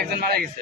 একজন মারা গেছে।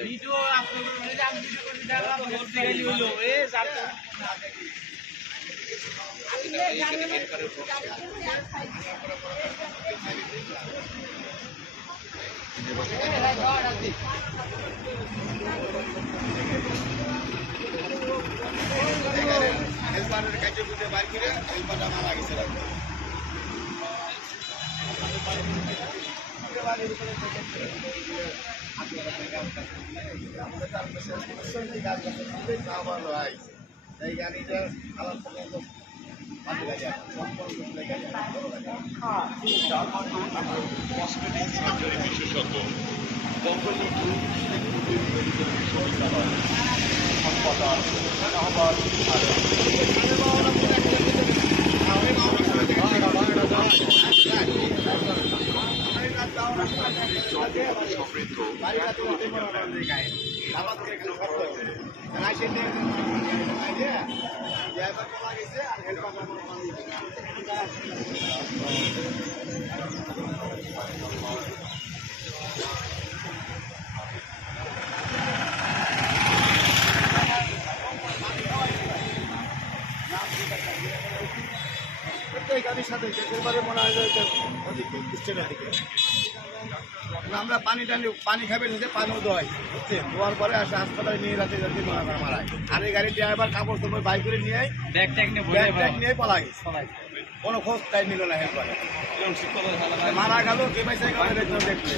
আমরা পানি টানি পানি খাবে নিতে পানিও দোয়াই বুঝছেন, দোয়ার পরে আসে হাসপাতালে নিয়ে রাতে রাতে মারায়। আর এই গাড়ির ড্রাইভার কাপড় চোপড় বাইক করে নিয়ে ব্যাগ ট্যাগ নিয়ে পলা গেছে, কোনো খোঁজ তাই নিল না। হেল্পারে মারা গেল কে পাইছে দেখতে